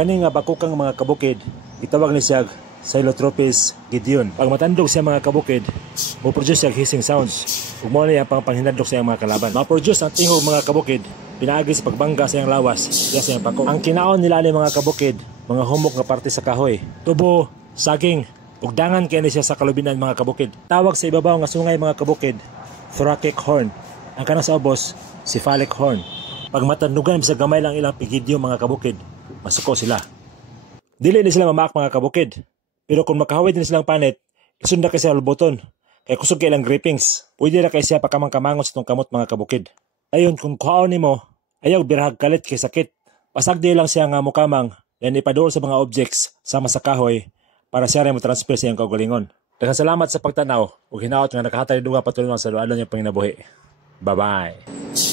Kani nga bakukang mga kabukid, itawag ni siya Xylotropis gideon. Pag matandog siya mga kabukid, mo-produce siya hissing sounds. Ug mao niya pang panghinadlok sa iyang mga kalaban. Ma-produce ang tingog mga kabukid, pinaagi sa pagbangga sa iyang lawas, iya sa iyang pako. Ang kinaon nila ni mga kabukid, mga humok nga parte sa kahoy, tubo, saging, ug dangan kay ni siya sa kalubinan mga kabukid. Tawag sa ibabaw nga sungay mga kabukid, thoracic horn. Ang kanang sa ubos, cephalic horn. Pag matandugan sa gamay lang ilang pigidyo mga kabukid, masuko sila. Dili ni sila mamaak mga kabukid. Pero kung makahawid din silang panit, isunda kay siya luboton. Kaya kusog kay ilang grippings. Pwede na kay siya pakamang-kamangon sa itong kamot mga kabukid. Ayon kung kuhaon nimo, ayaw birahag kalit kay sakit. Pasagdi lang siya nga mukamang, yan ipaduol sa mga objects sama sa kahoy para siya rin mo-transfer sa iyang kaugalingon. Daghang salamat sa pagtanaw ug hinaot nga nakahatay duga patuloy sa dualon niyang panginabuhi. Bye-bye.